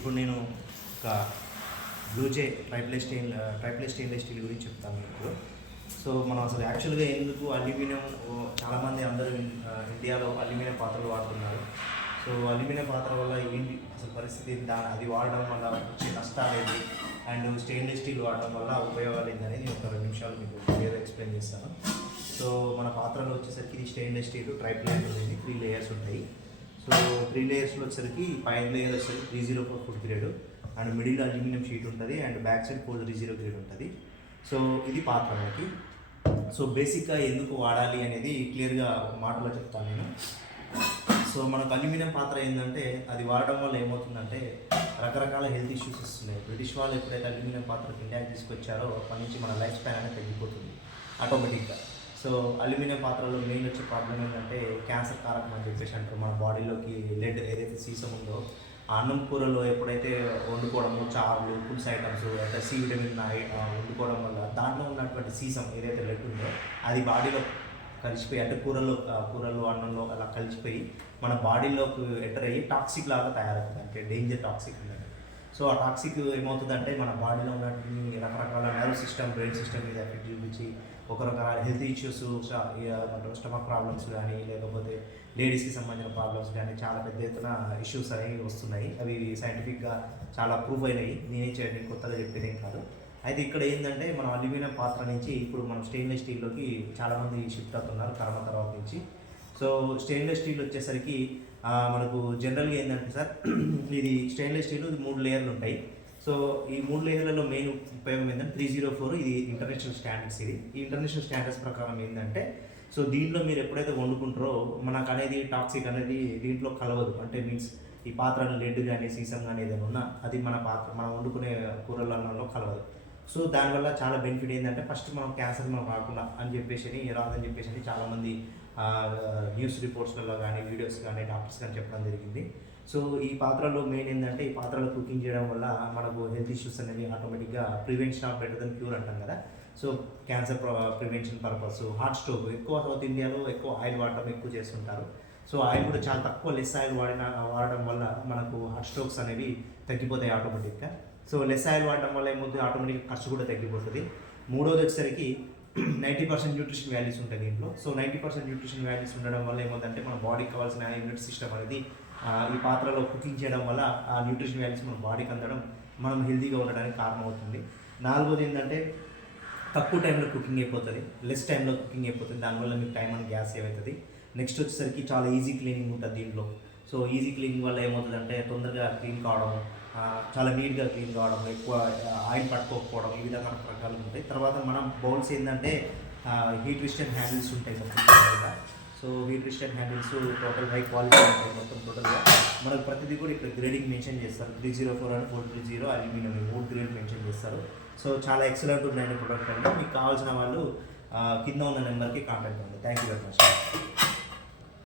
ఇప్పుడు నేను ఒక బ్లూజే ట్రైప్లెస్ స్టెయిన్లెస్ స్టీల్ గురించి చెప్తాను మీకు. సో మనం అసలు యాక్చువల్గా ఎందుకు అల్యూమినియం, చాలామంది అందరూ ఇండియాలో అల్యూమినియం పాత్రలు వాడుతున్నారు. సో అల్యూమినియం పాత్ర వల్ల ఏంటి అసలు పరిస్థితి, అది వాడడం వల్ల వచ్చే నష్టాలు ఏంటి, అండ్ స్టెయిన్లెస్ స్టీల్ వాడడం వల్ల ఉపయోగాలు ఏంటి అనేది ఒక 2 నిమిషాలు మీకు క్లియర్గా ఎక్స్ప్లెయిన్ చేస్తాను. సో మన పాత్రలో వచ్చేసరికి ఇది స్టెయిన్లెస్ స్టీల్ ట్రైప్లెస్ ఉంటుంది, 3 లేయర్స్ ఉంటాయి. సో 3 లేయర్స్లో వచ్చేసరికి పైన లేయర్ వచ్చేసరికి 304 food grade, and middle aluminium sheet ఉంటుంది, అండ్ బ్యాక్ సైడ్ 430 గ్రేడ్ ఉంటుంది. సో ఇది పాత్ర మనకి. సో బేసిక్గా ఎందుకు వాడాలి అనేది క్లియర్గా మాటలో చెప్తాను నేను. సో మనకు అల్యూమినియం పాత్ర ఏంటంటే అది వాడడం వల్ల ఏమవుతుందంటే రకరకాల హెల్త్ ఇష్యూస్ వస్తున్నాయి. బ్రిటిష్ వాళ్ళు ఎప్పుడైతే అల్యూమినియం పాత్రకి ఇండియాకి తీసుకొచ్చారో అప్పటి నుంచి మన లైఫ్ స్పాన్ అనేది తగ్గిపోతుంది ఆటోమేటిక్గా. సో అల్యూమినియం పాత్రలో మెయిన్ వచ్చే ప్రాబ్లం ఏంటంటే క్యాన్సర్ కారకం అని చెప్పేసి అంటారు. మన బాడీలోకి లెడ్ ఏదైతే సీసం ఉందో అన్నం కూరలో ఎప్పుడైతే వండుకోవడము, చారులు, పులుసు ఐటమ్స్ అంటే సి విటమిన్ వండుకోవడం వల్ల దాంట్లో ఉన్నటువంటి సీసం ఏదైతే లెడ్ ఉందో అది బాడీలో కలిసిపోయి, అంటే కూరల్లో అన్నంలో అలా కలిసిపోయి మన బాడీలోకి ఎంటర్ అయ్యి టాక్సిక్ లాగా తయారవుతుంది, అంటే డేంజర్ టాక్సిక్ ఉందండి. సో ఆ టాక్సిక్ ఏమవుతుందంటే మన బాడీలో ఉన్నటువంటి రకరకాల నర్వ్ సిస్టమ్, బ్రెయిన్ సిస్టమ్ మీద ఎఫెక్ట్ చూపించి ఒక రకాల హెల్త్ ఇష్యూస్, స్టమక్ ప్రాబ్లమ్స్ కానీ లేకపోతే లేడీస్కి సంబంధించిన ప్రాబ్లమ్స్ కానీ చాలా పెద్ద ఎత్తున ఇష్యూస్ అనేవి వస్తున్నాయి. అవి సైంటిఫిక్గా చాలా ప్రూవ్ అయినాయి. నేను కొత్తగా చెప్పేదేం కాదు. అయితే ఇక్కడ ఏంటంటే మనం అల్యూమినియం పాత్ర నుంచి ఇప్పుడు మనం స్టెయిన్లెస్ స్టీల్లోకి చాలామంది షిఫ్ట్ అవుతున్నారు కరోనా తర్వాత నుంచి. సో స్టెయిన్లెస్ స్టీల్ వచ్చేసరికి మనకు జనరల్గా ఏంటంటే సార్ ఇది స్టెయిన్లెస్ స్టీల్ 3 లేయర్లు ఉంటాయి. సో ఈ 3 లేయర్లలో మెయిన్ ఉపయోగం ఏంటంటే 304 ఇది ఇంటర్నేషనల్ స్టాండర్డ్స్. ఈ ఇంటర్నేషనల్ స్టాండర్డ్స్ ప్రకారం ఏంటంటే సో దీంట్లో మీరు ఎప్పుడైతే వండుకుంటారో మనకు అనేది టాక్సిక్ అనేది దీంట్లో కలవదు. అంటే మీన్స్ ఈ పాత్రను లెడ్ కానీ సీసం కానీ ఏదైనా ఉన్నా అది మనం వండుకునే కూరల అన్నంలో కలవదు. సో దానివల్ల చాలా బెనిఫిట్ ఏంటంటే ఫస్ట్ మనం క్యాన్సర్ మనం రాకుండా అని చెప్పేసి రాదని చెప్పేసి చాలామంది న్యూస్ రిపోర్ట్స్లలో కానీ వీడియోస్ కానీ డాక్టర్స్ కానీ చెప్పడం జరిగింది. సో ఈ పాత్రలో మెయిన్ ఏంటంటే ఈ పాత్రలో కుకింగ్ చేయడం వల్ల మనకు హెల్త్ ఇష్యూస్ అనేవి ఆటోమేటిక్గా prevention of better than cure అంటాం కదా. So cancer prevention purpose, heart stroke, ఎక్కువ సౌత్ ఇండియాలో ఎక్కువ ఆయిల్ వాడటం ఎక్కువ చేస్తుంటారు. సో ఆయిల్ కూడా చాలా తక్కువ, లెస్ ఆయిల్ వాడడం వల్ల మనకు హార్ట్ స్ట్రోక్స్ అనేవి తగ్గిపోతాయి ఆటోమేటిక్గా. సో లెస్ ఆయిల్ వాడడం వల్ల ఏమవుతుంది, ఆటోమేటిక్గా ఖర్చు కూడా తగ్గిపోతుంది. మూడోది వచ్చేసరికి 90% న్యూట్రిషన్ వాల్యూస్ ఉంటాయి దీంట్లో. సో 90% న్యూట్రిషన్ వాల్యూస్ ఉండడం వల్ల ఏమవుతుందంటే మన బాడీకి కావాల్సిన ఇమ్యూనిటీ సిస్టమ్ అనేది ఈ పాత్రలో కుకింగ్ చేయడం వల్ల ఆ న్యూట్రిషన్ వాల్యూస్ మన బాడీకి అందడం మనం హెల్తీగా ఉండడానికి కారణం అవుతుంది. నాలుగోది ఏంటంటే తక్కువ టైంలో కుకింగ్ అయిపోతుంది, లెస్ టైంలో కుకింగ్ అయిపోతుంది. దానివల్ల మీకు టైం అండ్ గ్యాస్ సేవ్ అవుతుంది. నెక్స్ట్ వచ్చేసరికి చాలా ఈజీ క్లీనింగ్ ఉంటుంది దీంట్లో. సో ఈజీ క్లీనింగ్ వల్ల ఏమవుతుందంటే తొందరగా క్లీన్ కావడం, చాలా నీట్గా క్లీన్ కావడం, ఎక్కువ ఆయిల్ పట్టుకోకపోవడం, ఈ విధంగా రకాలు ఉంటాయి. తర్వాత మనం బౌల్స్ ఏంటంటే హీట్ రెసిస్టెంట్ హ్యాండిల్స్ ఉంటాయి మొత్తం. So heat resistant handles total high quality ఉంటాయి మొత్తం టోటల్గా. మనకు ప్రతిదీ కూడా ఇక్కడ గ్రేడింగ్ మెన్షన్ చేస్తారు. 304 అండ్ 430 అల్యూమినియం 3 గ్రేడ్ మెన్షన్ చేస్తారు. సో చాలా ఎక్సలెంట్ ఉన్నాయండి ప్రొడక్ట్ అండి. మీకు కావాల్సిన వాళ్ళు కింద ఉన్న నెంబర్కి కాంటాక్ట్ అవ్వండి. Thank you very much.